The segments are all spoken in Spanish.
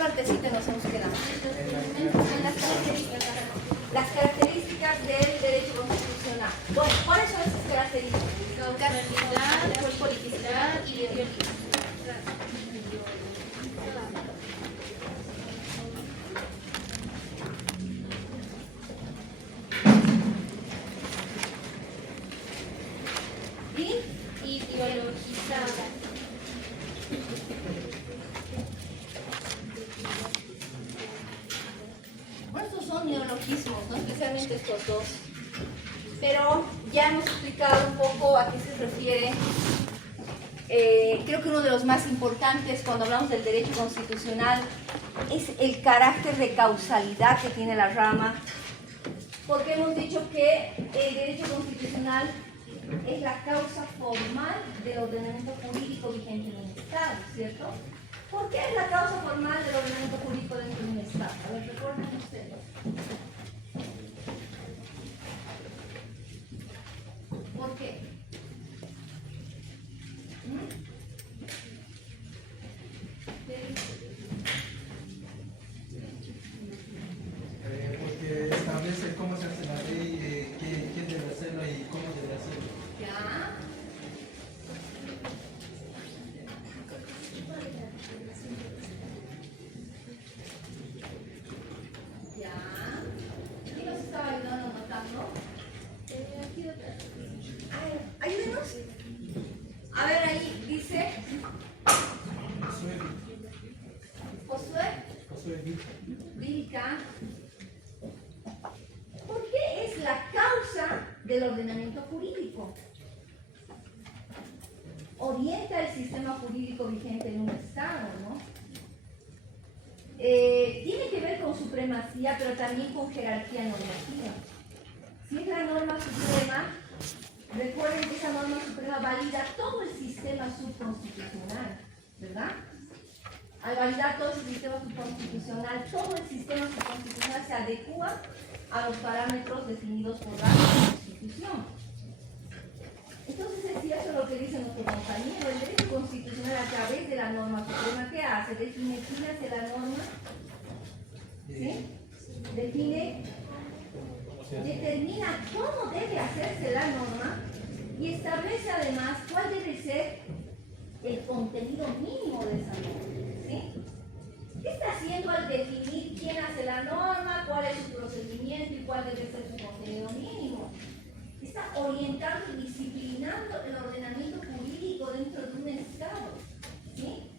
partecita nos hemos quedado? En las características del derecho constitucional. Bueno, ¿cuáles son esas características? Causalidad, politicidad y libertad. Ideologizada. Bueno, estos son neologismos, ¿no? Especialmente estos dos. Pero ya hemos explicado un poco a qué se refiere. Creo que uno de los más importantes cuando hablamos del derecho constitucional es el carácter de causalidad que tiene la rama, porque hemos dicho que el derecho constitucional es la causa formal del ordenamiento jurídico vigente en un Estado, ¿cierto? ¿Por qué es la causa formal del ordenamiento jurídico dentro de un Estado? A ver, recuerden ustedes. ¿Por qué? Porque establece cómo se hace la ley, quién debe hacerlo y cómo debe hacerlo. ¿Ya? ¿Ya? ¿Quién nos estaba ayudando anotando? Ayúdenos. A ver, ahí dice Josué Vilca. ¿Por qué es la causa del ordenamiento jurídico? Orienta el sistema jurídico vigente en un Estado, ¿no? Tiene que ver con supremacía, pero también con jerarquía normativa. Si es la norma suprema, recuerden que esa norma suprema valida todo el sistema subconstitucional, ¿verdad? Al validar todo el sistema subconstitucional, todo el sistema subconstitucional se adecua a los parámetros definidos por la Constitución. Entonces es cierto lo que dice nuestro compañero, el derecho constitucional a través de la norma suprema, ¿qué hace? Define quién hace la norma, ¿sí? Define, determina cómo debe hacerse la norma y establece además cuál debe ser el contenido mínimo de esa norma, ¿sí? ¿Qué está haciendo al definir quién hace la norma, cuál es su procedimiento y cuál debe ser su contenido mínimo? Está orientando y disciplinando el ordenamiento jurídico dentro de un Estado, ¿sí?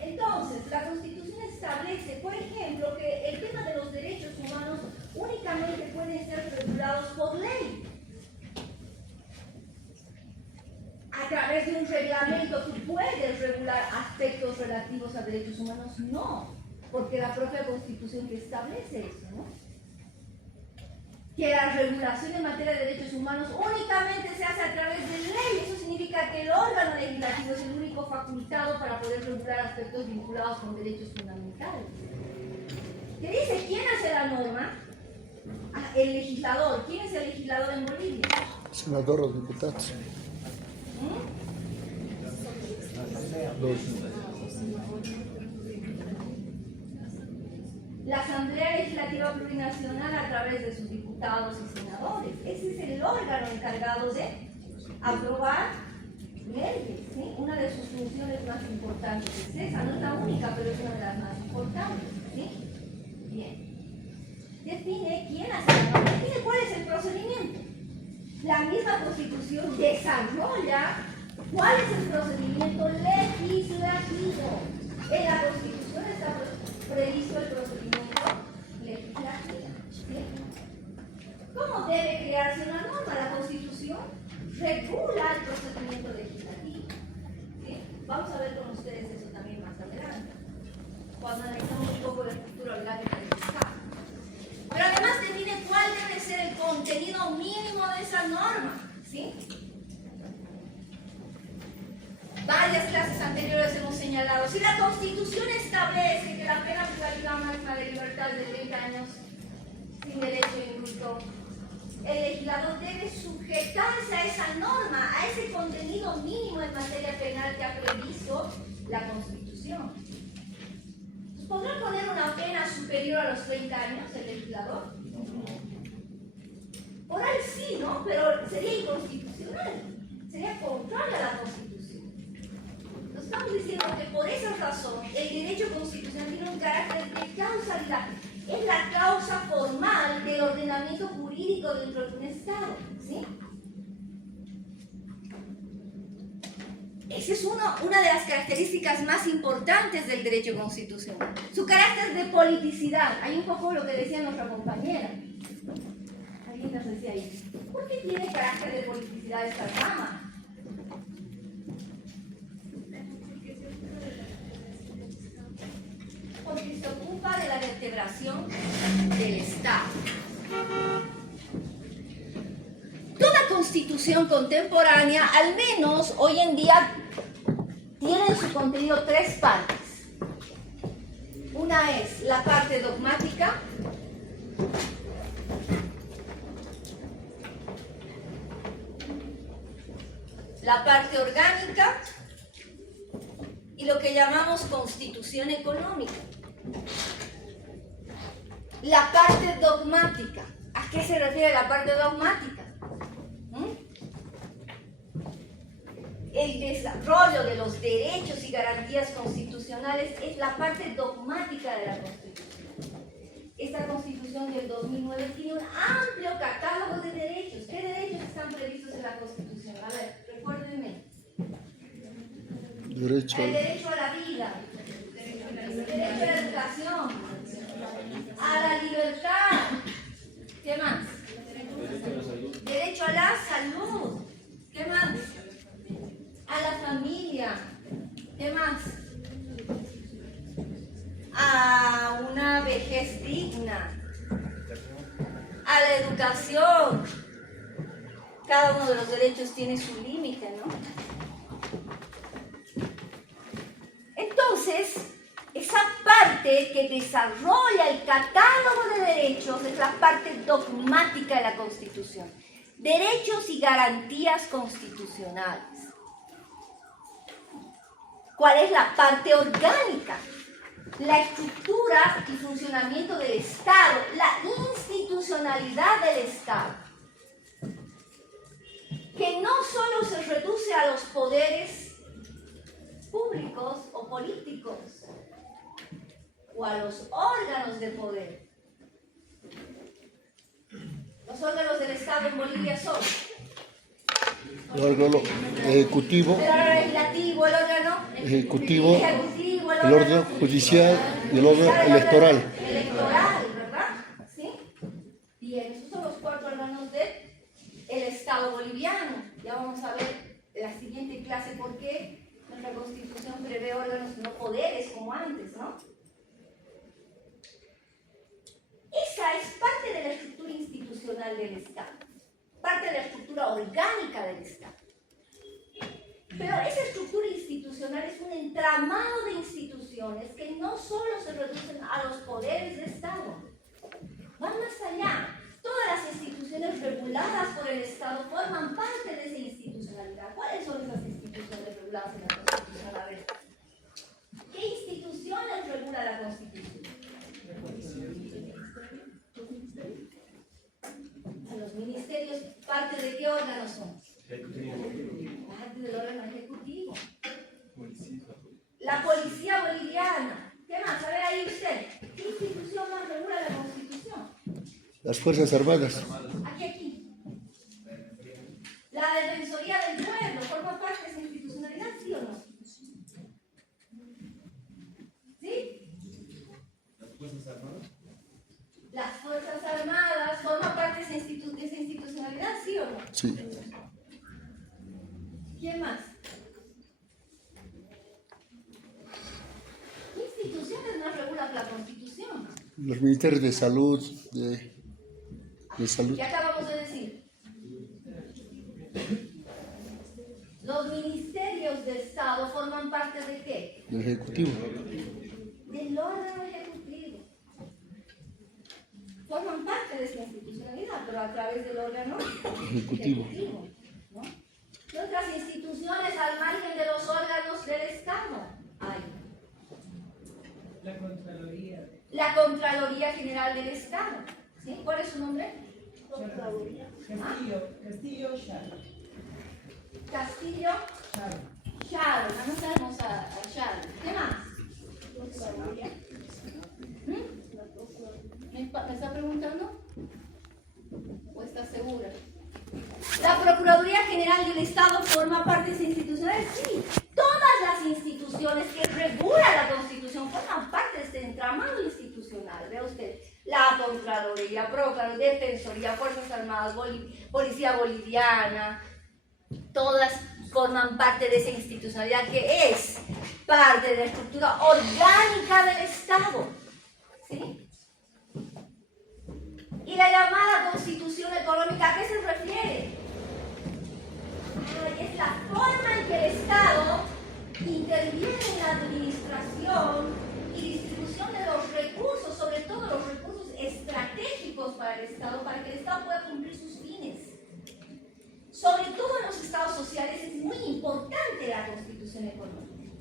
Entonces, la Constitución establece, por ejemplo, que el tema de los derechos humanos únicamente pueden ser regulados por ley. A través de un reglamento tú puedes regular aspectos relativos a derechos humanos, no, porque la propia Constitución que establece eso, ¿no? Que la regulación en materia de derechos humanos únicamente se hace a través de ley. Eso significa que el órgano legislativo es el único facultado para poder regular aspectos vinculados con derechos fundamentales. ¿Qué dice? ¿Quién hace la norma? El legislador. ¿Quién es el legislador en Bolivia? Senador o diputados. La Asamblea Legislativa Plurinacional a través de sus diputados y senadores. Ese es el órgano encargado de aprobar leyes, ¿sí? Una de sus funciones más importantes es esa, no es la única, pero es una de las más importantes, ¿sí? Bien. Define quién hace la norma, define cuál es el procedimiento. La misma Constitución desarrolla cuál es el procedimiento legislativo. En la Constitución está previsto el procedimiento legislativo, ¿sí? ¿Cómo debe crearse una norma? La Constitución regula el procedimiento legislativo, ¿sí? Vamos a ver con ustedes eso también más adelante, cuando analizamos un poco la estructura orgánica del Estado. Pero además define cuál debe ser el contenido mínimo de esa norma, ¿sí? Varias clases anteriores hemos señalado, si la Constitución establece que la pena privativa máxima de libertad es de 30 años sin derecho a indulto, el legislador debe sujetarse a esa norma, a ese contenido mínimo en materia penal que ha previsto la Constitución. ¿Podrá poner una pena superior a los 30 años el legislador? Por ahí sí, ¿no? Pero sería inconstitucional. Sería contrario a la Constitución. Nos estamos diciendo que por esa razón el derecho constitucional tiene un carácter de causalidad. Es la causa formal del ordenamiento jurídico dentro de un Estado. ¿Sí? Esa es una de las características más importantes del derecho constitucional. Su carácter de politicidad. Hay un poco lo que decía nuestra compañera. Alguien nos decía ahí. ¿Por qué tiene carácter de politicidad esta rama? Porque se ocupa de la vertebración del Estado. Toda constitución contemporánea, al menos hoy en día, tiene en su contenido tres partes. Una es la parte dogmática, la parte orgánica y lo que llamamos constitución económica. La parte dogmática. ¿A qué se refiere la parte dogmática? El desarrollo de los derechos y garantías constitucionales es la parte dogmática de la Constitución. Esta Constitución del 2009 tiene un amplio catálogo de derechos. ¿Qué derechos están previstos en la Constitución? A ver, recuérdenme. El derecho a la vida, el derecho a la educación, a la libertad. ¿Qué más? Derecho a la salud. ¿Qué más? A la familia. ¿Qué más? A una vejez digna. A la educación. Cada uno de los derechos tiene su límite, ¿no? Entonces, esa parte que desarrolla el catálogo de derechos es la parte dogmática de la Constitución. Derechos y garantías constitucionales. ¿Cuál es la parte orgánica? La estructura y funcionamiento del Estado, la institucionalidad del Estado, que no solo se reduce a los poderes públicos o políticos, o a los órganos de poder. Los órganos del Estado en Bolivia son el órgano ejecutivo, el órgano legislativo, el órgano ejecutivo, ejecutivo, el órgano judicial y el órgano electoral. Electoral, ¿verdad? ¿Sí? Bien, esos son los cuatro órganos del Estado boliviano. Ya vamos a ver en la siguiente clase por qué nuestra Constitución prevé órganos, no poderes como antes, ¿no? Esa es parte de la estructura institucional del Estado, parte de la estructura orgánica del Estado. Pero esa estructura institucional es un entramado de instituciones que no solo se reducen a los poderes de Estado, van más allá. Todas las instituciones reguladas por el Estado forman parte de esa institucionalidad. ¿Cuáles son esas instituciones reguladas en la Constitución? A ver, ¿qué instituciones regula la Constitución? Los ministerios, ¿parte de qué órganos son? Parte del órgano ejecutivo. La policía boliviana. ¿Qué más? A ver ahí usted. ¿Qué institución más regula la Constitución? Las Fuerzas Armadas. Aquí. La Defensoría del Pueblo. ¿Forma parte de esa institucionalidad, sí o no? ¿Sí? Las Fuerzas Armadas forman parte de esa institucionalidad, ¿sí o no? Sí. ¿Quién más? ¿Qué instituciones más regulan la Constitución? Los ministerios de salud, de salud. ¿Qué acabamos de decir? Los ministerios de Estado forman parte de qué? Del Ejecutivo. Del órgano ejecutivo. Forman parte de esa institucionalidad, pero a través del órgano Ejecutivo. ¿No? ¿Qué otras instituciones al margen de los órganos del Estado hay? La Contraloría. La Contraloría General del Estado. ¿Sí? ¿Cuál es su nombre? Contraloría. Castillo Charo. Castillo Charo. Anotamos a Charo. ¿Qué más? ¿Me está preguntando? ¿O está segura? La Procuraduría General del Estado forma parte de esa institucional. Sí, todas las instituciones que regulan la Constitución forman parte de este entramado institucional. Vea usted, la Contraloría, Procuraduría, Defensoría, Fuerzas Armadas, Policía Boliviana, todas forman parte de esa institucionalidad que es parte de la estructura orgánica del Estado. ¿Sí? Y la llamada Constitución Económica, ¿a qué se refiere? Es la forma en que el Estado interviene en la administración y distribución de los recursos, sobre todo los recursos estratégicos para el Estado, para que el Estado pueda cumplir sus fines. Sobre todo en los estados sociales es muy importante la Constitución Económica.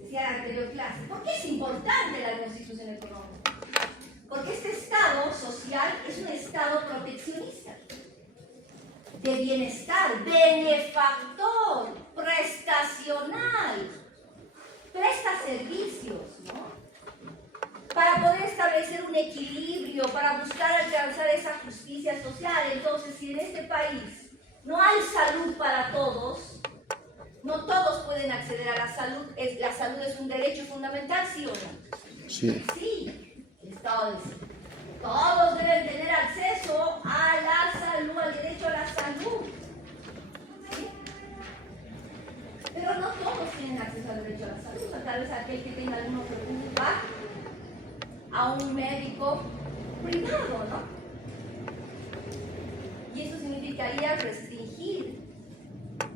Decía en la anterior clase, ¿por qué es importante la Constitución Económica? Porque este Estado social es un Estado proteccionista, de bienestar, benefactor, prestacional, presta servicios, ¿no? Para poder establecer un equilibrio, para buscar alcanzar esa justicia social. Entonces, si en este país no hay salud para todos, no todos pueden acceder a la salud es un derecho fundamental, ¿sí o no? Sí. Sí. Todos deben tener acceso a la salud, al derecho a la salud. ¿Sí? Pero no todos tienen acceso al derecho a la salud. O sea, tal vez aquel que tenga algunos recursos va a un médico privado, ¿no? Y eso significaría restringir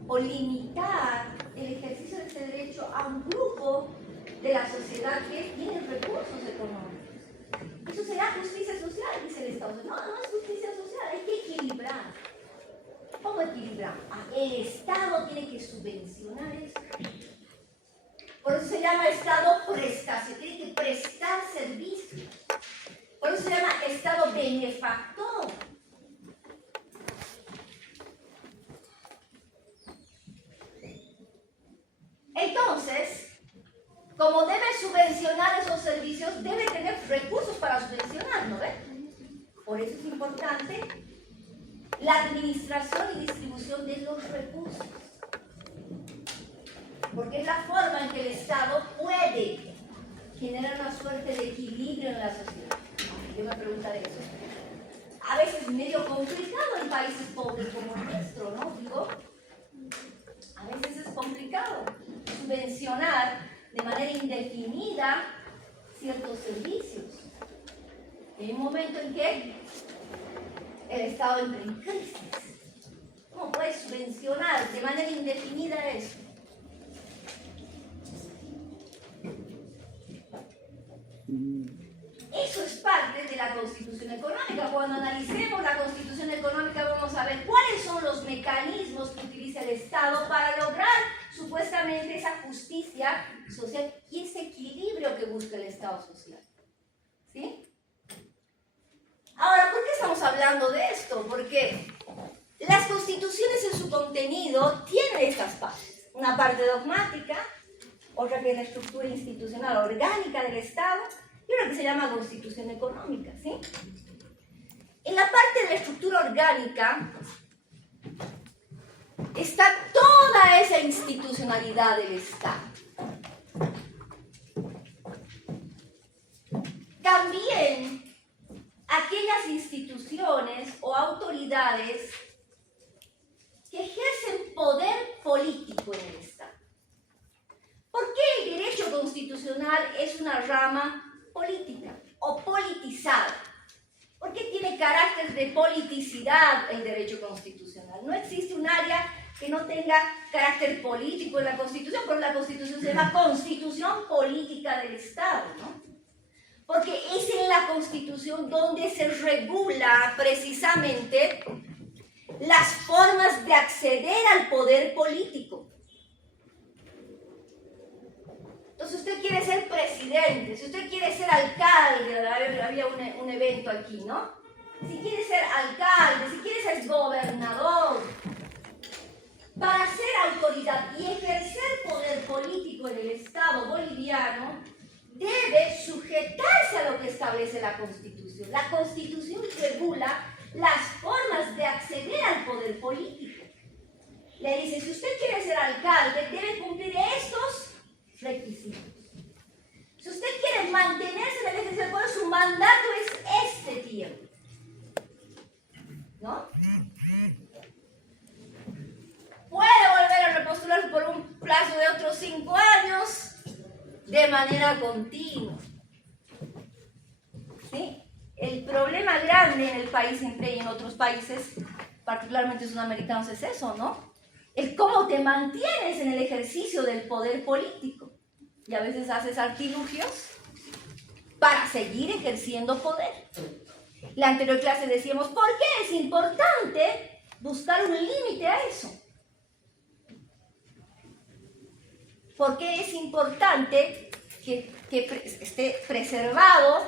o limitar el ejercicio de ese derecho a un grupo de la sociedad que tiene recursos económicos. Eso será justicia social, dice el Estado. No, no es justicia social, hay que equilibrar. ¿Cómo equilibrar? El Estado tiene que subvencionar eso. Por eso se llama Estado prestación, tiene que prestar servicios. Por eso se llama Estado benefactor. Entonces, como debe subvencionar esos servicios, debe tener recursos para subvencionar, ¿no ven? Por eso es importante la administración y distribución de los recursos. Porque es la forma en que el Estado puede generar una suerte de equilibrio en la sociedad. Yo me preguntaré eso. A veces es medio complicado en países pobres como el nuestro, ¿no? Digo, a veces es complicado subvencionar de manera indefinida ciertos servicios. Hay un momento en que el Estado entra en crisis. ¿Cómo puedes subvencionar de manera indefinida eso? Eso es parte de la Constitución Económica. Cuando analicemos la Constitución Económica vamos a ver cuáles son los mecanismos que utiliza el Estado para lograr supuestamente esa justicia social y ese equilibrio que busca el Estado social. ¿Sí? Ahora, ¿por qué estamos hablando de esto? Porque las constituciones en su contenido tienen estas partes. Una parte dogmática, otra que es la estructura institucional orgánica del Estado, y una que se llama Constitución Económica, ¿sí? En la parte de la estructura orgánica está toda esa institucionalidad del Estado. También aquellas instituciones o autoridades que ejercen poder político en el Estado. ¿Por qué el derecho constitucional es una rama política o politizada? ¿Por qué tiene carácter de politicidad el derecho constitucional? No existe un área que no tenga carácter político en la Constitución, pero la Constitución se llama Constitución Política del Estado, ¿no? Porque es en la Constitución donde se regula precisamente las formas de acceder al poder político. Entonces usted quiere ser presidente presidente, si usted quiere ser alcalde, había un evento aquí, ¿no? Si quiere ser alcalde, si quiere ser gobernador, para ser autoridad y ejercer poder político en el Estado boliviano, debe sujetarse a lo que establece la Constitución. La Constitución regula las formas de acceder al poder político. Le dice, si usted quiere ser alcalde, debe cumplir estos requisitos. Si usted quiere mantenerse en el ejercicio del poder, su mandato es este tiempo. ¿No? Puede volver a repostularse por un plazo de otros 5 años de manera continua. ¿Sí? El problema grande en el país siempre y en otros países, particularmente sudamericanos, es eso, ¿no? El cómo te mantienes en el ejercicio del poder político. Y a veces haces artilugios para seguir ejerciendo poder. La anterior clase decíamos, ¿por qué es importante buscar un límite a eso? ¿Por qué es importante que esté preservado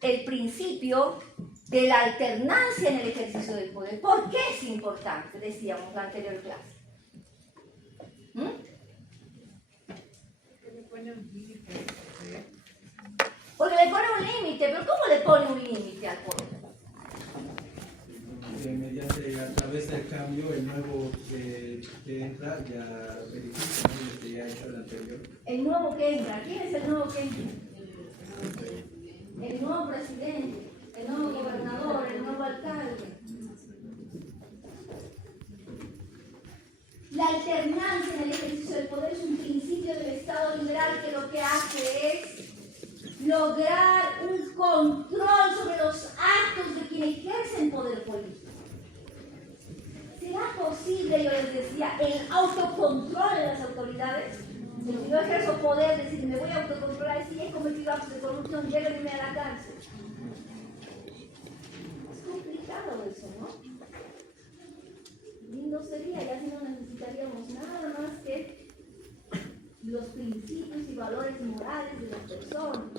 el principio de la alternancia en el ejercicio del poder? ¿Por qué es importante? Decíamos en la anterior clase. Porque le pone un límite, pero ¿cómo le pone un límite al poder? Mediante, a través del cambio, el nuevo que entra ya verifica, ¿no?, lo que ya ha hecho el anterior. El nuevo que entra, ¿quién es el nuevo que entra? El nuevo presidente, el nuevo gobernador, el nuevo alcalde. La alternancia en el ejercicio del poder es un principio del Estado liberal que lo que hace es lograr un control sobre los actos de quien ejercen poder político. ¿Será posible, yo les decía, el autocontrol de las autoridades? Si yo ejerzo poder, decir, me voy a autocontrolar, si he cometido actos de corrupción, llévenme a la cárcel. Es complicado eso, ¿no? Lindo sería, ya si no necesitaríamos nada más que los principios y valores morales de las personas.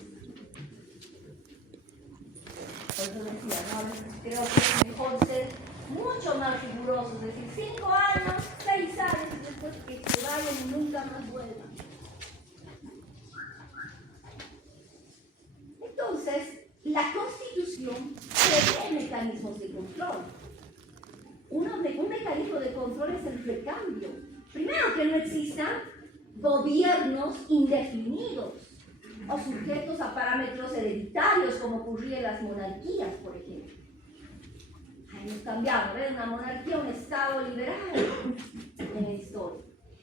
Por eso decía, ¿no? A veces creo que es mejor ser mucho más rigurosos, es decir, 5 años, 6 años, y después que se vayan y nunca más vuelvan. Entonces, la Constitución prevé mecanismos de control. Un mecanismo de control es el recambio. Primero, que no existan gobiernos indefinidos o sujetos a parámetros hereditarios, como ocurría en las monarquías, por ejemplo. Ahí nos cambiamos, ¿ves? Una monarquía, un Estado liberal en la historia.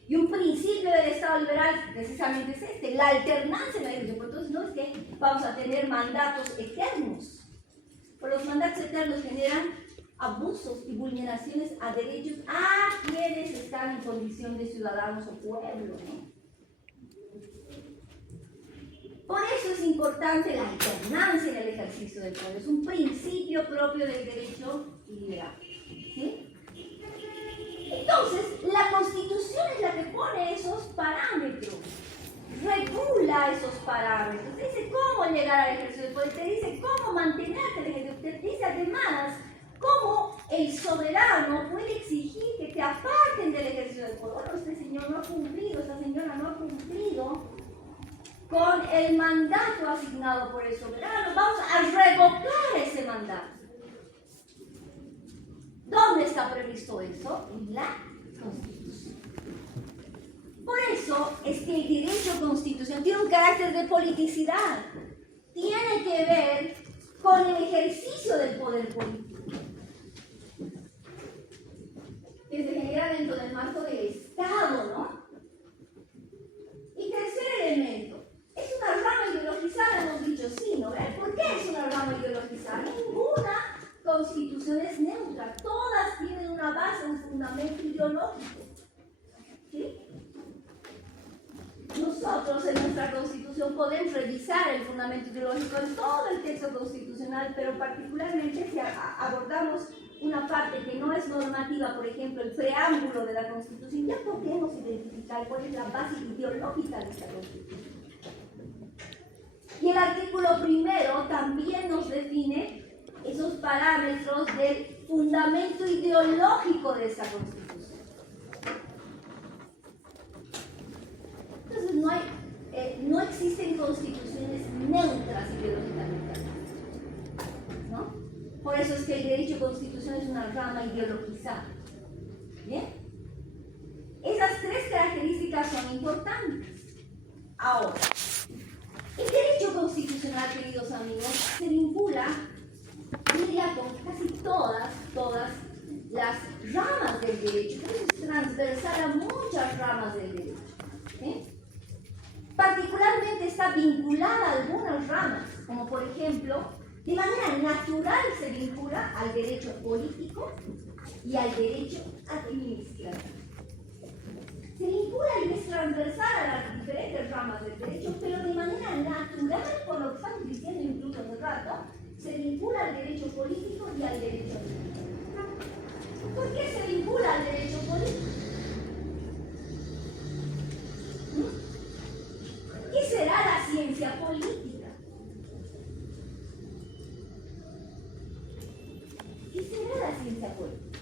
Y un principio del Estado liberal precisamente es este, la alternancia en la elección. Entonces no es que vamos a tener mandatos eternos, pero los mandatos eternos generan abusos y vulneraciones a derechos a quienes están en condición de ciudadanos o pueblo, ¿no? Por eso es importante la alternancia en el ejercicio del poder. Es un principio propio del derecho liberal, ¿sí? Entonces, la Constitución es la que pone esos parámetros, regula esos parámetros, te dice cómo llegar al ejercicio del poder, te dice cómo mantenerte en el ejercicio, te dice además cómo el soberano puede exigir que te aparten del ejercicio del poder. Bueno, este señor no ha cumplido, esta señora no ha cumplido con el mandato asignado por el soberano, vamos a revocar ese mandato. ¿Dónde está previsto eso? En la Constitución. Por eso es que el derecho constitucional tiene un carácter de politicidad. Tiene que ver con el ejercicio del poder político, que se genera dentro del marco del Estado, ¿no? Y tercer elemento, es una rama ideologizada, hemos dicho sí, ¿no? ¿Por qué es una rama ideologizada? Ninguna constitución es neutra, todas tienen una base, un fundamento ideológico, ¿sí? Nosotros en nuestra Constitución podemos revisar el fundamento ideológico en todo el texto constitucional, pero particularmente si abordamos una parte que no es normativa, por ejemplo, el preámbulo de la Constitución, ya podemos identificar cuál es la base ideológica de esta Constitución. artículo primero también nos define esos parámetros del fundamento ideológico de esta Constitución. Entonces no existen constituciones neutras ideológicamente, ¿no? Por eso es que el derecho constitucional es una rama ideologizada. ¿Bien? Esas tres características son importantes. Ahora, el derecho constitucional, queridos amigos, se vincula, diría, con casi todas las ramas del derecho. Por eso es transversal a muchas ramas del derecho. ¿Sí? Particularmente está vinculada a algunas ramas, como por ejemplo, de manera natural se vincula al derecho político y al derecho administrativo. Se vincula y es transversal a las diferentes ramas del derecho, pero de manera natural, por lo que estamos diciendo incluso hace rato, se vincula al derecho político y al derecho administrativo. ¿Por qué se vincula al derecho político? ¿Qué será la ciencia política? ¿Qué será la ciencia política?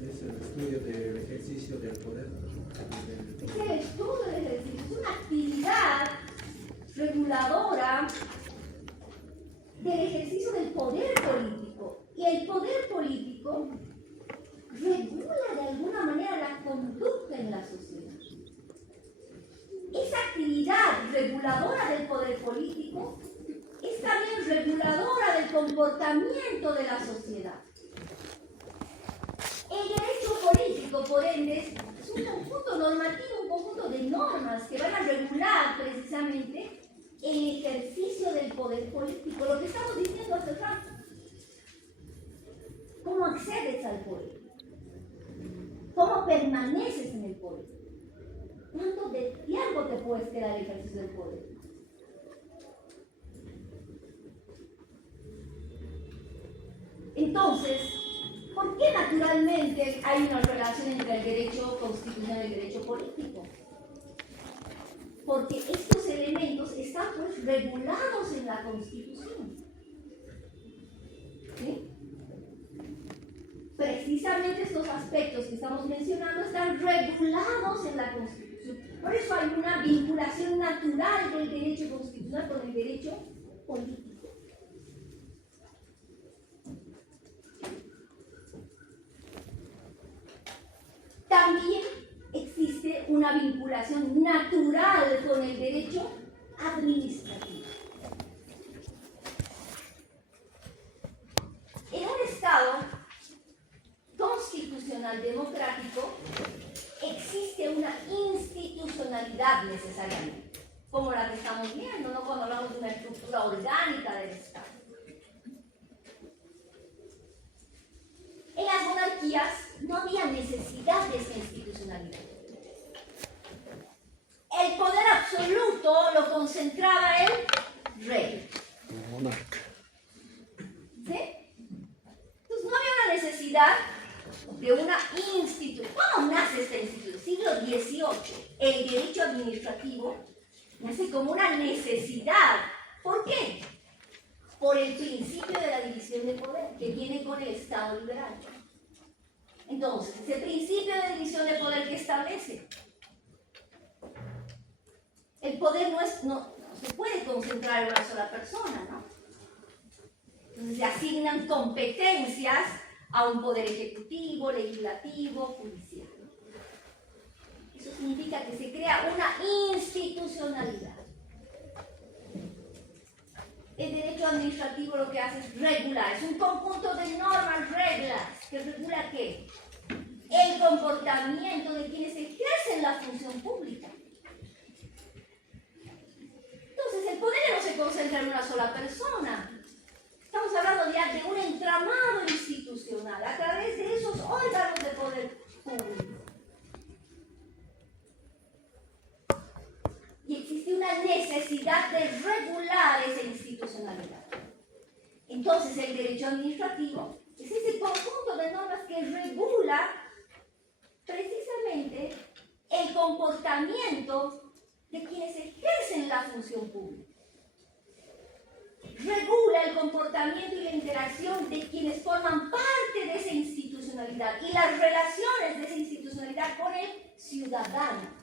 Es el estudio del ejercicio del poder. Es el estudio del ejercicio, es una actividad reguladora del ejercicio del poder político. Y el poder político regula de alguna manera la conducta en la sociedad. Esa actividad reguladora del poder político es también reguladora del comportamiento de la sociedad. El derecho político, por ende, es un conjunto normativo, un conjunto de normas que van a regular precisamente el ejercicio del poder político, lo que estamos diciendo hace rato. ¿Cómo accedes al poder? ¿Cómo permaneces en el poder? ¿Cuánto de tiempo te puedes quedar en el ejercicio del poder? Entonces, ¿por qué naturalmente hay una relación entre el derecho constitucional y el derecho político? Porque estos elementos están pues regulados en la Constitución. ¿Sí? Precisamente estos aspectos que estamos mencionando están regulados en la Constitución. Por eso hay una vinculación natural del derecho constitucional con el derecho político. También existe una vinculación natural con el derecho administrativo. En un Estado constitucional democrático existe una institucionalidad necesariamente, como la que estamos viendo, ¿no? Cuando hablamos de una estructura orgánica del Estado. En las monarquías no había necesidad de esa institucionalidad. El poder absoluto lo concentraba el rey. Monarca. ¿Sí? Entonces no había una necesidad de una institución. ¿Cómo nace esta institución? Siglo XVIII. El derecho administrativo nace como una necesidad. ¿Por qué? Por el principio de la división de poder que viene con el Estado liberal. Entonces, ese principio de división de poder que establece, el poder no se puede concentrar en una sola persona, ¿no? Entonces se asignan competencias a un poder ejecutivo, legislativo, judicial. Eso significa que se crea una institucionalidad. El derecho administrativo lo que hace es regular, es un conjunto de normas, reglas, que regula ¿qué? El comportamiento de quienes ejercen la función pública. Entonces, el poder no se concentra en una sola persona. Estamos hablando ya de un entramado institucional a través de esos órganos de poder público. Y existe una necesidad de regular esa institucionalidad. Entonces, el derecho administrativo es ese conjunto de normas que regula precisamente el comportamiento de quienes ejercen la función pública. Regula el comportamiento y la interacción de quienes forman parte de esa institucionalidad y las relaciones de esa institucionalidad con el ciudadano.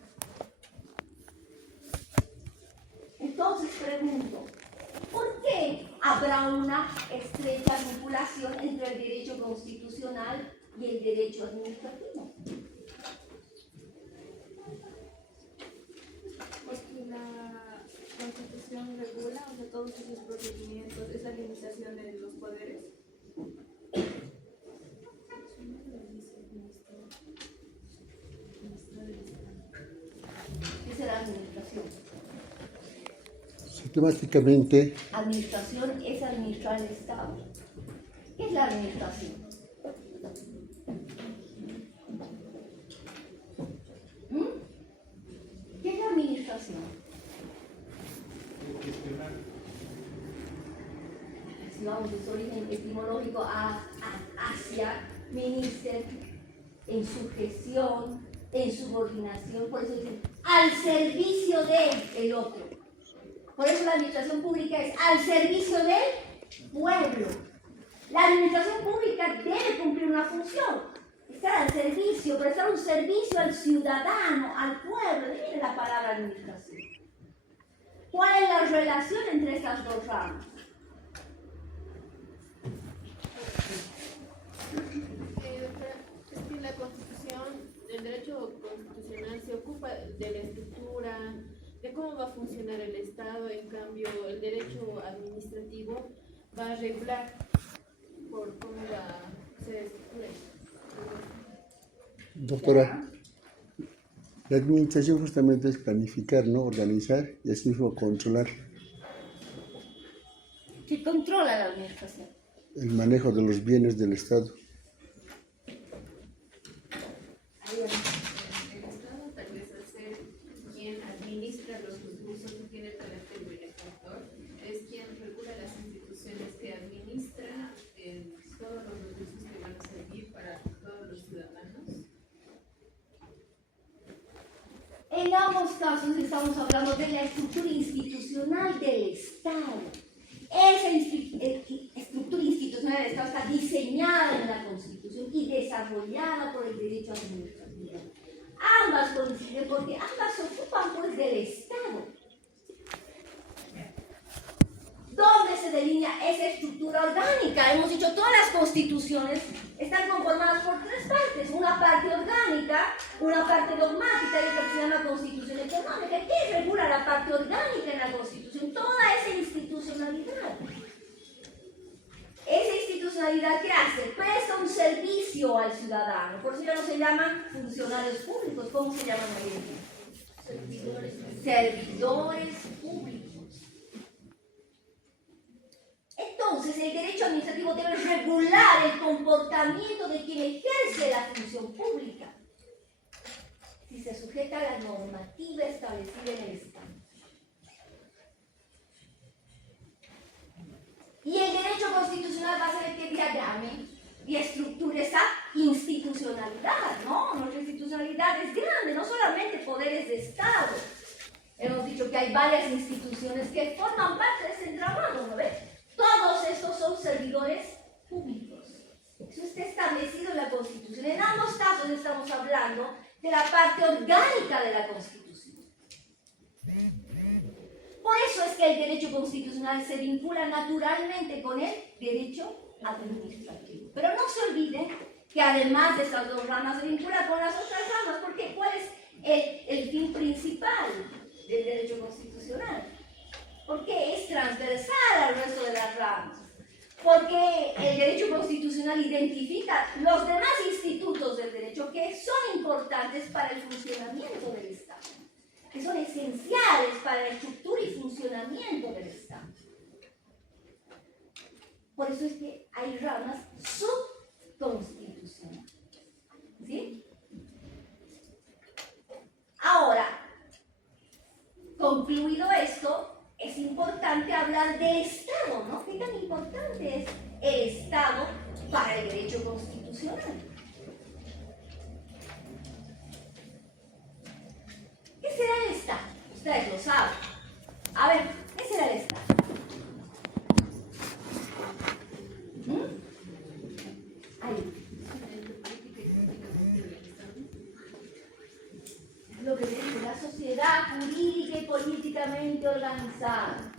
Entonces pregunto, ¿por qué habrá una estrecha vinculación entre el derecho constitucional y el derecho administrativo? Pues que la Constitución regula, o sea, todos esos procedimientos, esa limitación de los poderes. ¿Qué será administración? Sistemáticamente, Administración es administrar el Estado. ¿Qué es la administración? ¿Qué es la administración? Gestionar. Si vamos de su origen etimológico hacia minister, en su gestión, en subordinación, por eso dicen al servicio del otro. Por eso la administración pública es al servicio del pueblo. La administración pública debe cumplir una función, estar al servicio, prestar un servicio al ciudadano, al pueblo. ¿De qué viene la palabra administración? ¿Cuál es la relación entre estas dos ramas? Es que la Constitución, el derecho constitucional se ocupa de la estructura, de cómo va a funcionar el Estado. En cambio, el derecho administrativo va a regular por cómo va a ser estructura. doctora, la administración justamente es planificar, ¿no? Organizar y así mismo controlar ¿Qué controla la administración? el manejo de los bienes del Estado. El Estado tal vez al ser quien administra los recursos y tiene carácter benefactor, es quien regula las instituciones que administra todos los recursos que van a servir para todos los ciudadanos. En ambos casos estamos hablando de la estructura institucional del Estado. Esa estructura institucional del Estado está diseñada en la Constitución y desarrollada por el derecho administrativo. Ambas coinciden porque ambas se ocupan pues del Estado. ¿Dónde se delinea esa estructura orgánica? Hemos dicho, todas las constituciones están conformadas por tres partes. Una parte orgánica, una parte dogmática y otra que se llama constitución económica. ¿Qué regula la parte orgánica en la Constitución? Toda esa institucionalidad. Esa institucionalidad, ¿qué hace? Presta un servicio al ciudadano. Por eso ya no se llaman funcionarios públicos. ¿Cómo se llaman hoy en día? Servidores públicos. Entonces, el derecho administrativo debe regular el comportamiento de quien ejerce la función pública, si se sujeta a la normativa establecida en el Estado. Y el derecho constitucional va a ser el que diagrame y estructure esa institucionalidad, ¿no? Nuestra institucionalidad es grande, no solamente poderes de Estado. Hemos dicho que hay varias instituciones que forman parte de ese entramado, ¿no ves? Todos estos son servidores públicos. Eso está establecido en la Constitución. En ambos casos estamos hablando de la parte orgánica de la Constitución. Por eso es que el derecho constitucional se vincula naturalmente con el derecho administrativo. Pero no se olviden que además de estas dos ramas se vincula con las otras ramas, porque ¿cuál es el fin principal del derecho constitucional? Porque es transversal al resto de las ramas. Porque el derecho constitucional identifica los demás institutos del derecho que son importantes para el funcionamiento del Estado, que son esenciales para la estructura y funcionamiento del Estado. Por eso es que hay ramas subconstitucionales. ¿Sí? Ahora, concluido esto, es importante hablar del Estado, ¿no? ¿Qué tan importante es el Estado para el derecho constitucional? ¿Qué será el Estado? Ustedes lo saben. A ver, ¿qué será el Estado? Ahí. Es lo que dice la sociedad jurídica y políticamente organizada.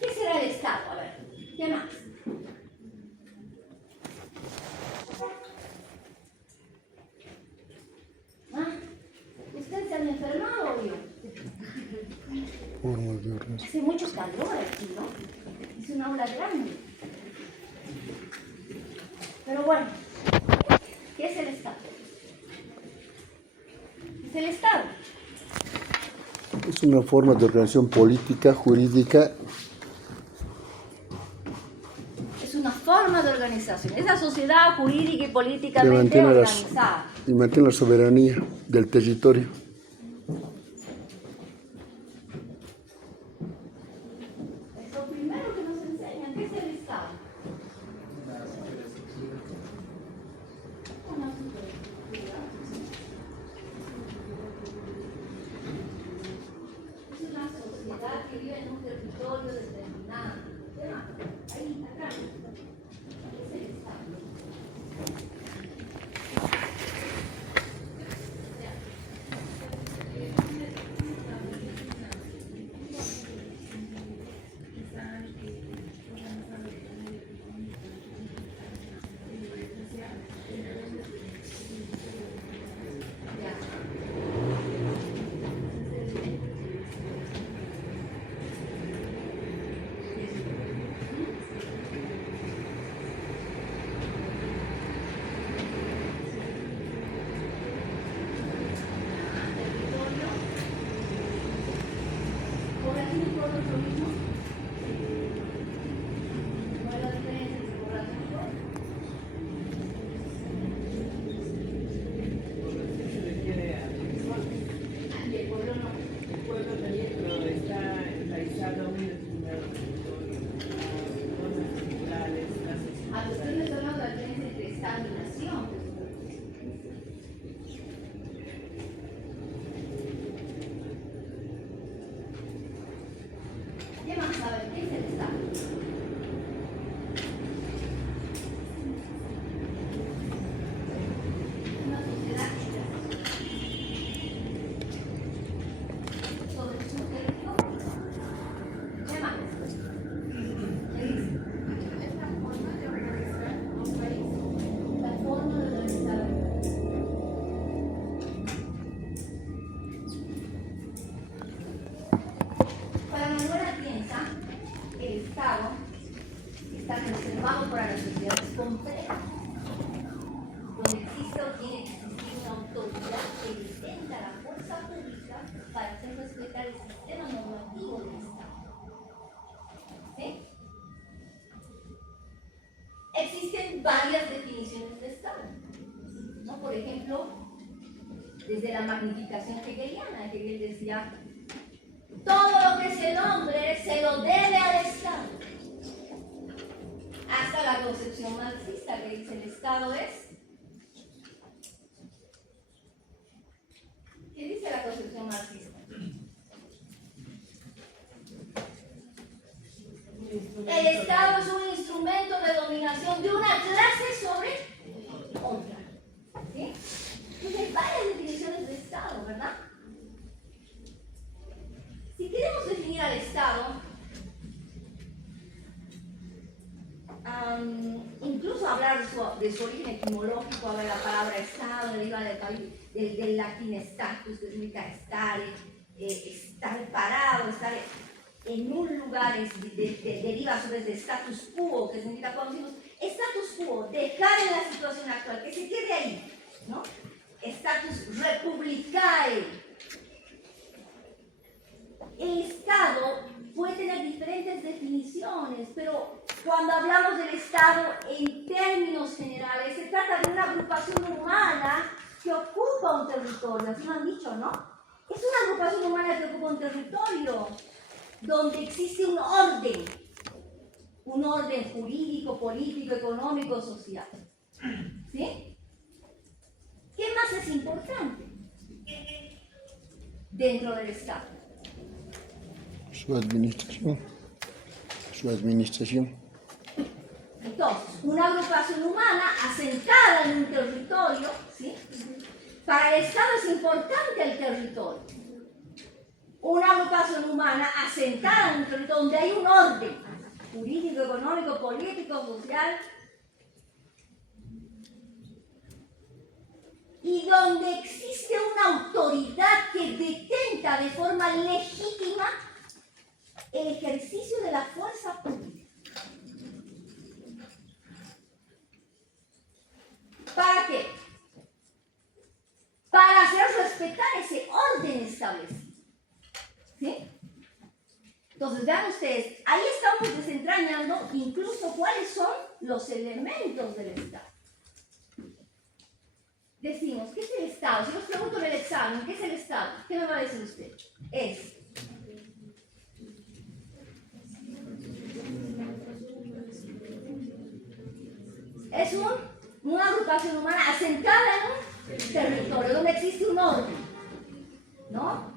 ¿Qué será el Estado? A ver, ¿qué más? ¿Ah? ¿Ustedes se han enfermado o yo? Formas de organización. Hace mucho calor aquí, ¿no? Es una aula grande. Pero bueno, ¿qué es el Estado? ¿Qué es el Estado? Es una forma de organización política, jurídica. Es una forma de organización. Es la sociedad jurídica y Que políticamente mantiene, organizada. y mantiene la soberanía del territorio. Es lo primero que nos enseñan. ¿Qué es el Estado? Una superestructura. Es una sociedad que vive en un territorio determinado. ¿Qué más? Ahí, acá. ¿Qué es el Estado? ¿Qué más saben? ¿Qué es el Estado? Una sociedad sobre su territorio. ¿Qué más? ¿Qué dice? Es la forma de organizar un país. La forma de organizar. Para Manuela piensa que el Estado está reservado para las sociedades complejas, donde existe o tiene que existir una autoridad que detenta la fuerza pública para hacer respetar el sistema normativo del Estado. ¿Sí? Existen varias definiciones de Estado, ¿no? Por ejemplo, desde la magnificación hegeliana, Hegel decía: todo lo que se nombre se lo debe al Estado. Hasta la concepción marxista que dice el Estado es. ¿Qué dice la concepción marxista? El Estado es un instrumento de dominación de una clase sobre otra. ¿Sí? Entonces hay varias definiciones de Estado, ¿verdad? Si queremos definir al Estado, incluso hablar de su origen etimológico, a ver, la palabra Estado deriva del latín status, que significa estar parado, estar en un lugar, deriva sobre de status quo, que significa, cuando decimos status quo, dejar en la situación actual, que se quede ahí, ¿no? Status republicae. El Estado puede tener diferentes definiciones, pero cuando hablamos del Estado en términos generales, se trata de una agrupación humana que ocupa un territorio, así lo han dicho, ¿no? Es una agrupación humana que ocupa un territorio donde existe un orden jurídico, político, económico, social. ¿Sí? ¿Qué más es importante? dentro del Estado? Su administración. Su administración. Entonces, una agrupación humana asentada en un territorio, ¿sí? Para el Estado es importante el territorio. Una agrupación humana asentada en un territorio donde hay un orden jurídico, económico, político, social, y donde existe una autoridad que detenta de forma legítima el ejercicio de la fuerza pública. ¿Para qué? Para hacer respetar ese orden establecido. ¿Sí? Entonces, vean ustedes, ahí estamos desentrañando incluso cuáles son los elementos del Estado. Decimos, ¿qué es el Estado? Si os pregunto en el examen, ¿qué es el Estado? ¿Qué me va a decir usted? Es una agrupación humana asentada en un territorio donde existe un orden, ¿no?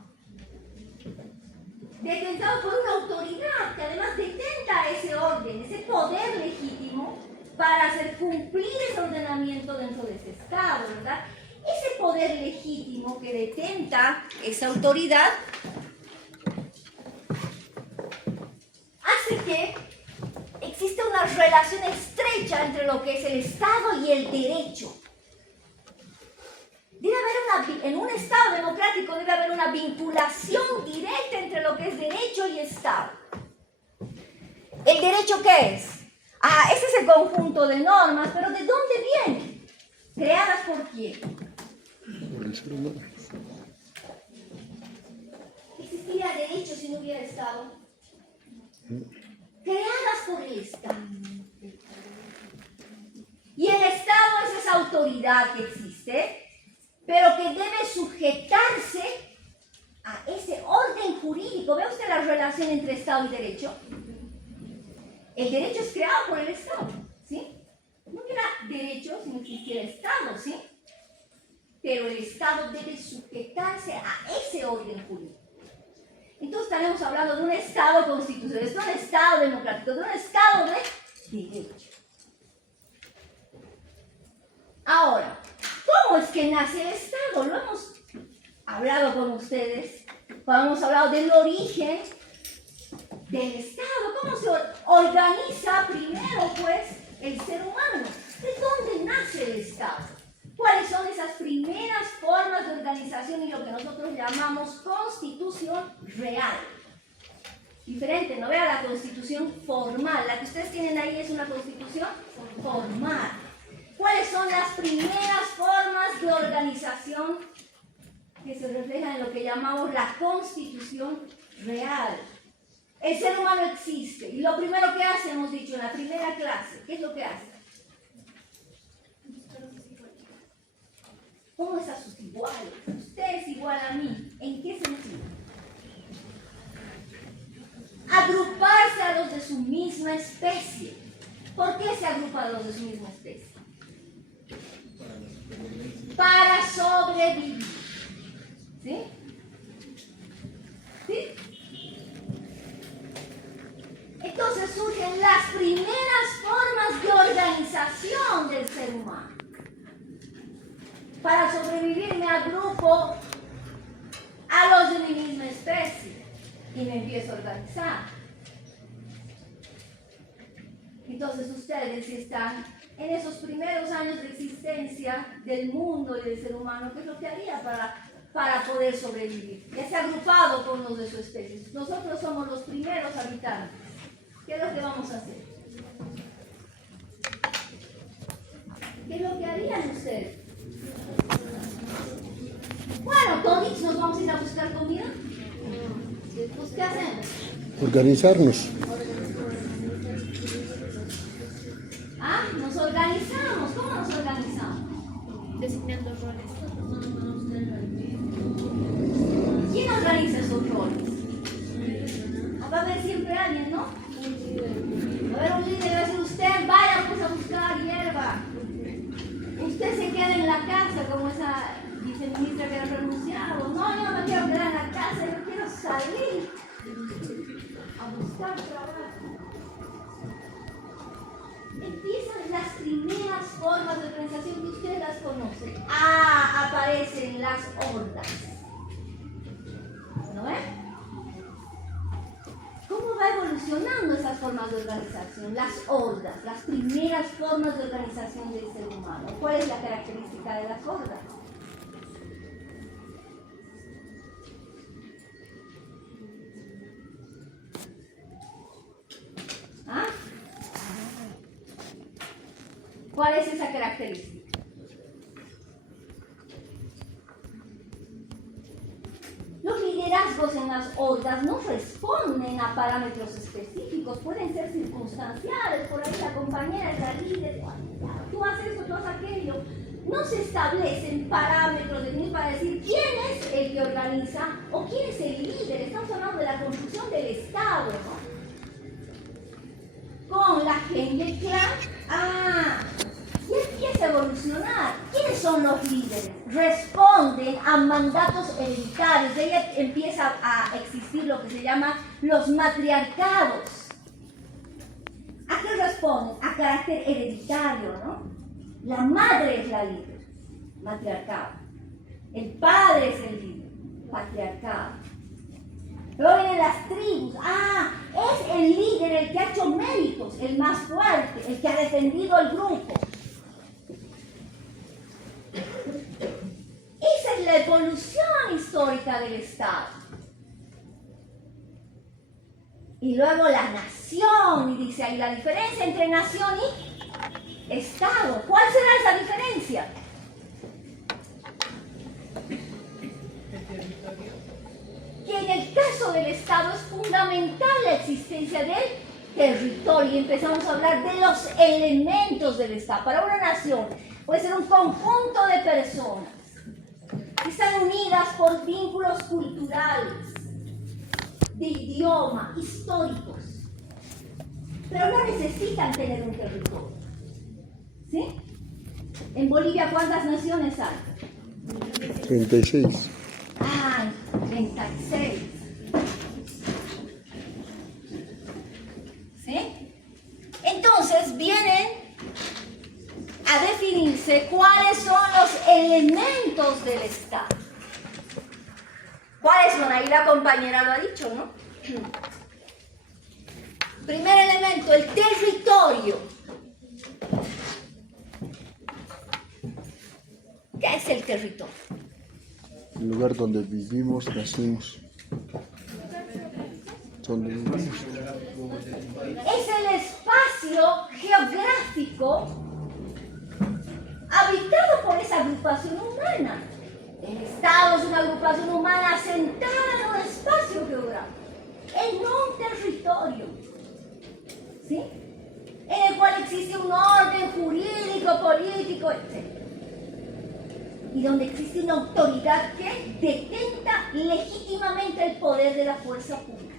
Detentado por una autoridad que además detenta ese orden, ese poder legítimo para hacer cumplir ese ordenamiento dentro de ese Estado, ¿verdad? Ese poder legítimo que detenta esa autoridad hace que existe una relación estrecha entre lo que es el Estado y el derecho. Debe haber en un Estado democrático debe haber una vinculación directa entre lo que es derecho y Estado. ¿El derecho qué es? Ese es el conjunto de normas, pero ¿de dónde vienen? ¿Creadas por quién? Por el ser humano. ¿Existiría derecho si no hubiera Estado? Creadas por el Estado. Y el Estado es esa autoridad que existe, pero que debe sujetarse a ese orden jurídico. ¿Ve usted la relación entre Estado y derecho? El derecho es creado por el Estado, ¿sí? No hubiera derecho si no existiera Estado, ¿sí? Pero el Estado debe sujetarse a ese orden jurídico. Entonces estaremos hablando de un Estado constitucional, de un Estado democrático, de un Estado de derecho. Ahora, ¿cómo es que nace el Estado? Lo hemos hablado con ustedes, cuando hemos hablado del origen del Estado. ¿Cómo se organiza primero, pues, el ser humano? ¿De dónde nace el Estado? ¿Cuáles son esas primeras formas de organización y lo que nosotros llamamos constitución real? Diferente, no vea la constitución formal. La que ustedes tienen ahí es una constitución formal. ¿Cuáles son las primeras formas de organización que se reflejan en lo que llamamos la constitución real? El ser humano existe y lo primero que hace, hemos dicho en la primera clase, ¿qué es lo que hace? ¿Cómo es a sus iguales? Usted es igual a mí. ¿En qué sentido? Agruparse a los de su misma especie. ¿Por qué se agrupa a los de su misma especie? Para sobrevivir. ¿Sí? ¿Sí? Entonces surgen las primeras formas de organización del ser humano. Para sobrevivir me agrupo a los de mi misma especie y me empiezo a organizar. Entonces ustedes, si están en esos primeros años de existencia del mundo y del ser humano, ¿qué es lo que haría para poder sobrevivir? Ya se ha agrupado con los de su especie. Nosotros somos los primeros habitantes. ¿Qué es lo que vamos a hacer? ¿Qué es lo que harían ustedes? Bueno, toditos nos vamos a ir a buscar comida. Pues, ¿qué hacemos? Organizarnos. Nos organizamos. ¿Cómo nos organizamos? Designando roles. ¿Quién organiza esos roles? Va a haber siempre alguien, ¿no? Va a haber un líder, va a decir usted, vaya pues a buscar hierba. Usted se queda en la casa como esa viceministra que ha renunciado. No, yo no me quiero quedar en la casa. en las hordas. ¿No ves? ¿Cómo va evolucionando esas formas de organización? Las hordas, las primeras formas de organización del ser humano. ¿Cuál es la característica de las hordas? ¿Ah? ¿Cuál es esa característica? Los liderazgos en las hordas no responden a parámetros específicos, pueden ser circunstanciales, por ahí la compañera es la líder, tú haces esto, tú haces aquello. No se establecen parámetros definidos para decir quién es el que organiza o quién es el líder. Estamos hablando de la construcción del Estado, ¿no? Con la gente clan, y empieza a evolucionar. ¿Quiénes son los líderes? Responden a mandatos hereditarios. De ahí empieza a existir lo que se llama los matriarcados. ¿A qué responden? A carácter hereditario, ¿no? La madre es la líder, matriarcado. El padre es el líder, patriarcado. Luego vienen las tribus. Es el líder el que ha hecho méritos, el más fuerte, el que ha defendido el grupo. Esa es la evolución histórica del Estado. Y luego la nación, y dice ahí la diferencia entre nación y Estado. ¿Cuál será esa diferencia? El territorio. Que en el caso del Estado es fundamental la existencia del territorio. Y empezamos a hablar de los elementos del Estado. Para una nación puede ser un conjunto de personas que están unidas por vínculos culturales, de idioma, históricos, pero no necesitan tener un territorio. ¿Sí? En Bolivia, ¿cuántas naciones hay? 36. 36. ¿Sí? Entonces vienen a definirse cuáles son los elementos del Estado. ¿Cuáles son? Ahí la compañera lo ha dicho, ¿no? Primer elemento, el territorio. ¿Qué es el territorio? El lugar donde vivimos, nacimos. Donde vivimos. Es el espacio geográfico habitado por esa agrupación humana. El Estado es una agrupación humana asentada en un espacio geográfico, en un territorio, ¿sí? En el cual existe un orden jurídico, político, etc. Y donde existe una autoridad que detenta legítimamente el poder de la fuerza pública.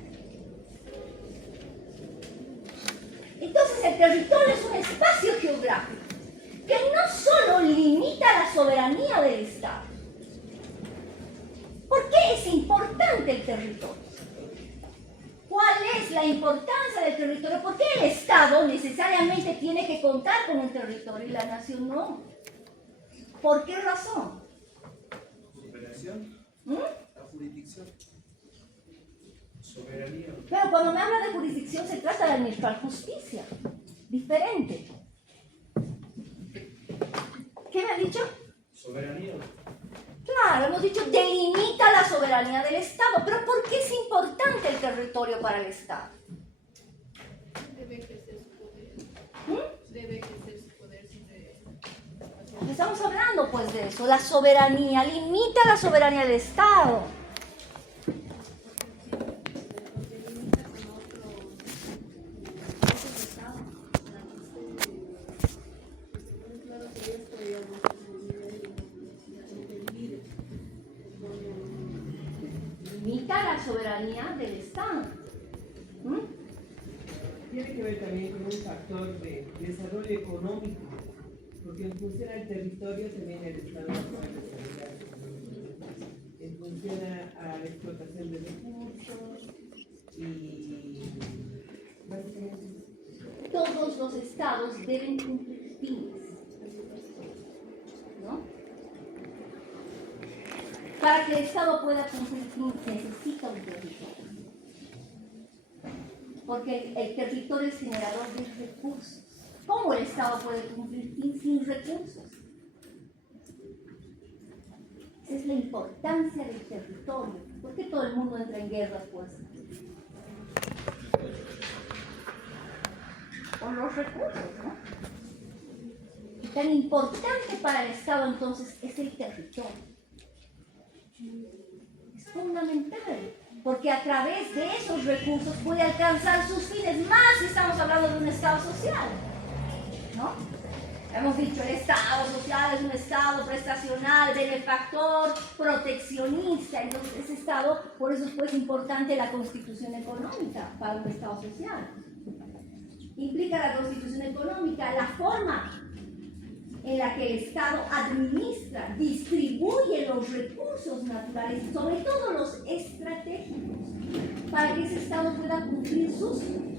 Entonces el territorio es un espacio geográfico que no solo limita la soberanía del Estado. ¿Por qué es importante el territorio? ¿Cuál es la importancia del territorio? ¿Por qué el Estado necesariamente tiene que contar con un territorio y la nación no? ¿Por qué razón? Superación, la jurisdicción, soberanía. Pero cuando me habla de jurisdicción se trata de administrar justicia. Diferente. ¿Qué me ha dicho? Soberanía. Claro, hemos dicho delimita la soberanía del Estado. Pero ¿por qué es importante el territorio para el Estado? Debe ejercer su poder. Debe ejercer su poder sobre... Estamos hablando pues de eso, la soberanía, limita la soberanía del Estado. Limita la soberanía del Estado. Tiene que ver también con un factor de desarrollo económico, porque en función al territorio también el Estado va a desarrollar. En función a la explotación de recursos y básicamente Todos los estados deben cumplir fines, ¿no? Para que el Estado pueda cumplir fin, necesita un territorio. Porque el territorio es generador de recursos. ¿Cómo el Estado puede cumplir fin sin recursos? Esa es la importancia del territorio. ¿Por qué todo el mundo entra en guerras, pues? Por los recursos, ¿no? Y tan importante para el Estado, entonces, es el territorio. Es fundamental, porque a través de esos recursos puede alcanzar sus fines, más si estamos hablando de un Estado social, ¿no? Hemos dicho, el Estado social es un Estado prestacional, benefactor, proteccionista. Entonces, ese Estado, por eso es pues importante la Constitución económica para un Estado social. Implica la Constitución económica la forma en la que el Estado administra, distribuye los recursos naturales y sobre todo los estratégicos para que ese Estado pueda cumplir sus fines.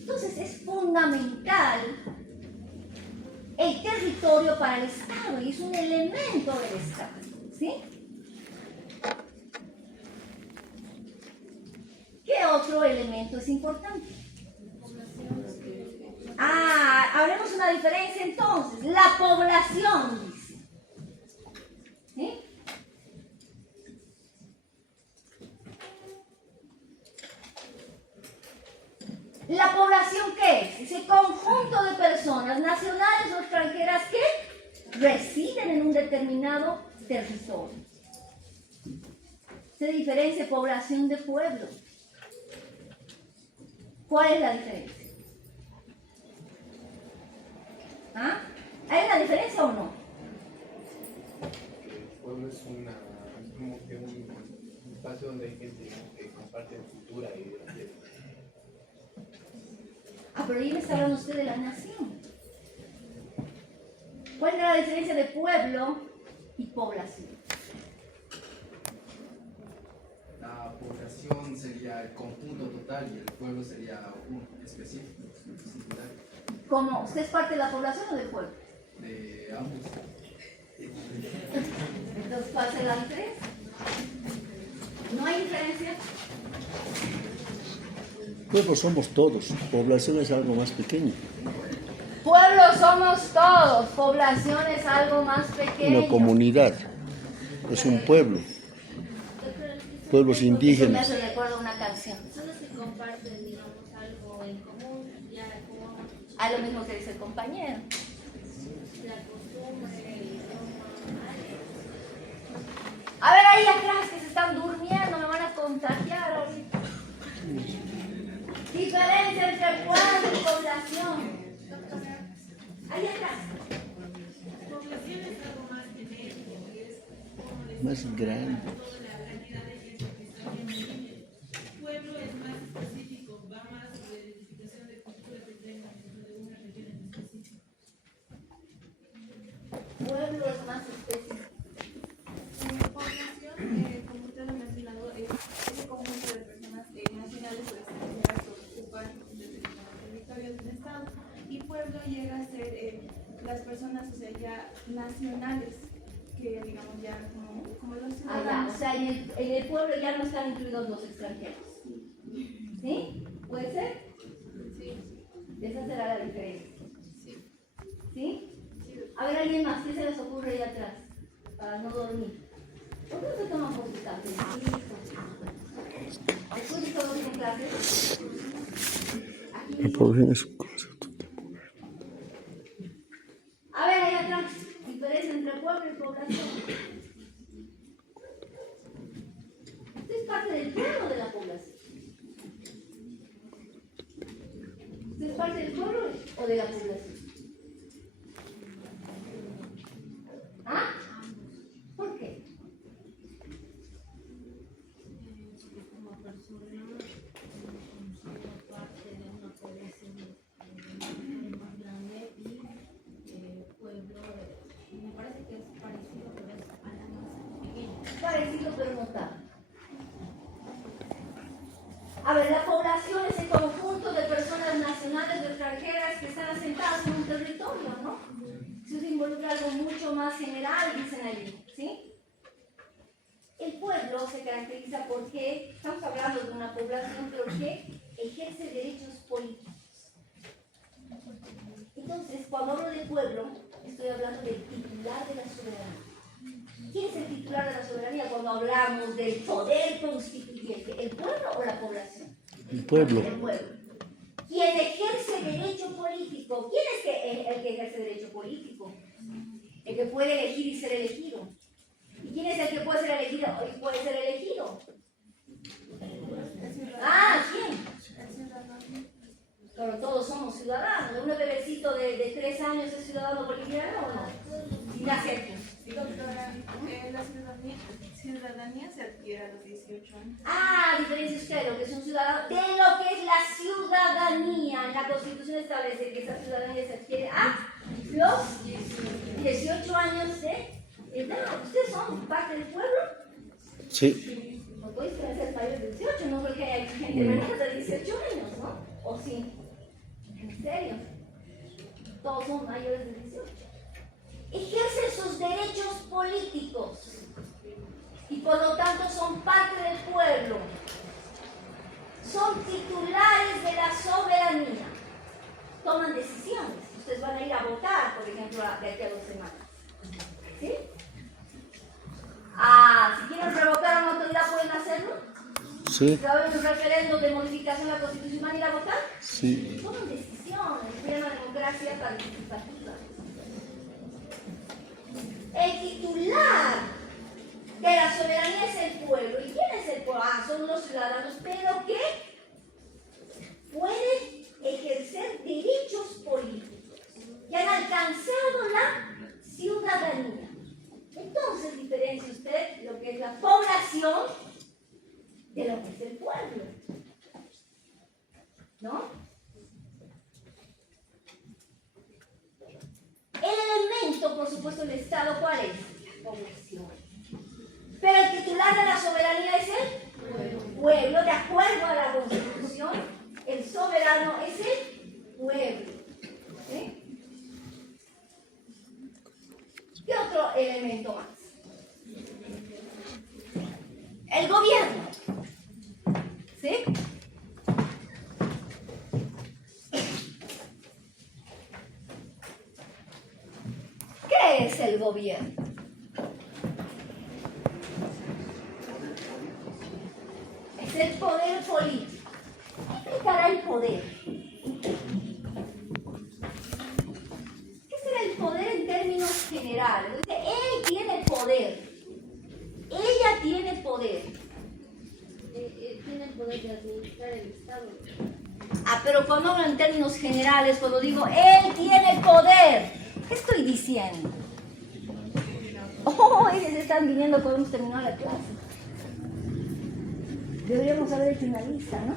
Entonces es fundamental el territorio para el Estado y es un elemento del Estado, ¿sí? ¿Qué otro elemento es importante? Hablemos una diferencia entonces. La población, dice. ¿Sí? ¿La población qué es? Ese conjunto de personas nacionales o extranjeras que residen en un determinado territorio. Se diferencia población de pueblo. ¿Cuál es la diferencia? ¿Ah? ¿Hay una diferencia o no? El pueblo es como que un espacio donde hay gente que comparte cultura y ideología. Pero ahí me está hablando usted de la nación. ¿Cuál es la diferencia de pueblo y población? La población sería el conjunto total y el pueblo sería un específico, singular. ¿Cómo? ¿Usted es parte de la población o del pueblo? De ambos. Entonces, ¿cuál es la diferencia? ¿No hay diferencia? Pueblo somos todos, población es algo más pequeño. Pueblo somos todos, población es algo más pequeño. Una comunidad es un pueblo. Pueblos Eso me indígenas. hace recuerdo a una canción. Son los que comparten, digamos, algo en común, ya como A lo mismo que dice el compañero. la costumbre, el idioma. A ver, ahí atrás que se están durmiendo, me van a contagiar ahorita. Diferencia entre pueblo y población. Ahí atrás. Población es algo más genérico, es como les Más grande. la cantidad de gente que está en pueblo es más específico, va más sobre la identificación de cultura que tengan dentro de una región en específico. Pueblo es más específico. Población, como usted lo ha mencionado, es ese conjunto de personas nacionales o extranjeras que ocupan determinados territorios del Estado. Y pueblo llega a ser las personas, o sea, ya nacionales, que digamos ya como los Allá, ciudadanos. o sea, en el pueblo ya no están incluidos los extranjeros. ¿Sí? ¿Puede ser? Sí, Esa será la diferencia. sí. ¿Sí? A ver, alguien más, ¿qué se les ocurre ahí atrás? Para no dormir. ¿Por qué no se toman por su cafecito? Después de todo en clases. Aquí La mismo. población es un concepto. A ver, ahí atrás, diferencia entre pueblo y población. ¿Usted es parte del pueblo o de la población? ¿Usted es parte del pueblo o de la población? ¿Ah? ¿Por qué? Como persona, considero parte de una población más grande y pueblo, me parece que es parecido, pero es a la más pequeña. Parecido pero no tanto. A ver, la población es el conjunto de personas nacionales o extranjeras que están asentadas en un territorio, ¿no? Si se involucra algo mucho más general, dicen allí, ¿sí? pueblo se caracteriza porque estamos hablando de una población pero que ejerce derechos políticos. Entonces, cuando hablo de pueblo, estoy hablando del titular de la soberanía. ¿Quién es el titular de la soberanía cuando hablamos del poder constituyente? ¿El pueblo o la población? El pueblo. El pueblo. ¿Quién ejerce derecho político? ¿Quién es el que ejerce derecho político? El que puede elegir y ser elegido. ¿Y quién es el que puede ser elegido y puede ser elegido? Ah, ¿quién? Pero todos somos ciudadanos. Un bebecito de 3 años es ciudadano boliviano o no? Y nace aquí. Doctora, la ciudadanía se adquiere a los 18 años. Ah, diferencia usted lo que es un ciudadano de lo que es la ciudadanía. En la Constitución establece que esa ciudadanía se adquiere a los 18 años de edad. ¿Ustedes son parte del pueblo? Sí. No podéis ser mayores de 18, no creo que haya gente menor de 18 años, ¿no? ¿O sí? ¿En serio? Todos son mayores de 18. Ejercen sus derechos políticos y por lo tanto son parte del pueblo. Son titulares de la soberanía. Toman decisiones. Ustedes van a ir a votar, por ejemplo, de aquí a 2 semanas. ¿Sí? Si quieren revocar a una autoridad, ¿pueden hacerlo? Sí. ¿Va a haber un referéndum de modificación de la Constitución? ¿Van a ir a votar? Sí. Toman decisiones. Es una democracia participativa. El titular de la soberanía es el pueblo. ¿Y quién es el pueblo? Son los ciudadanos, pero que pueden ejercer derechos políticos y han alcanzado la ciudadanía. Entonces diferencia usted lo que es la población de lo que es el pueblo. ¿No? El elemento, por supuesto, del Estado, ¿cuál es? La población. Pero el titular de la soberanía es el pueblo. De acuerdo a la Constitución, el soberano es el pueblo. ¿Sí? ¿Qué otro elemento más? El gobierno. ¿Sí? ¿Qué es el gobierno? Es el poder político. ¿Qué implicará el poder? ¿Qué será el poder en términos generales? Dice, él tiene poder. Ella tiene poder. Tiene el poder de administrar el Estado. Pero cuando hablo en términos generales, cuando digo, él tiene poder, ¿qué estoy diciendo? Oh, ellos están viniendo cuando hemos terminado la clase. Deberíamos haber hecho una lista, ¿no?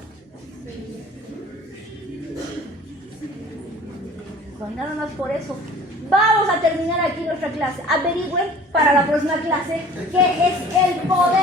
Pues nada más por eso. Vamos a terminar aquí nuestra clase. Averigüen para la próxima clase qué es el poder.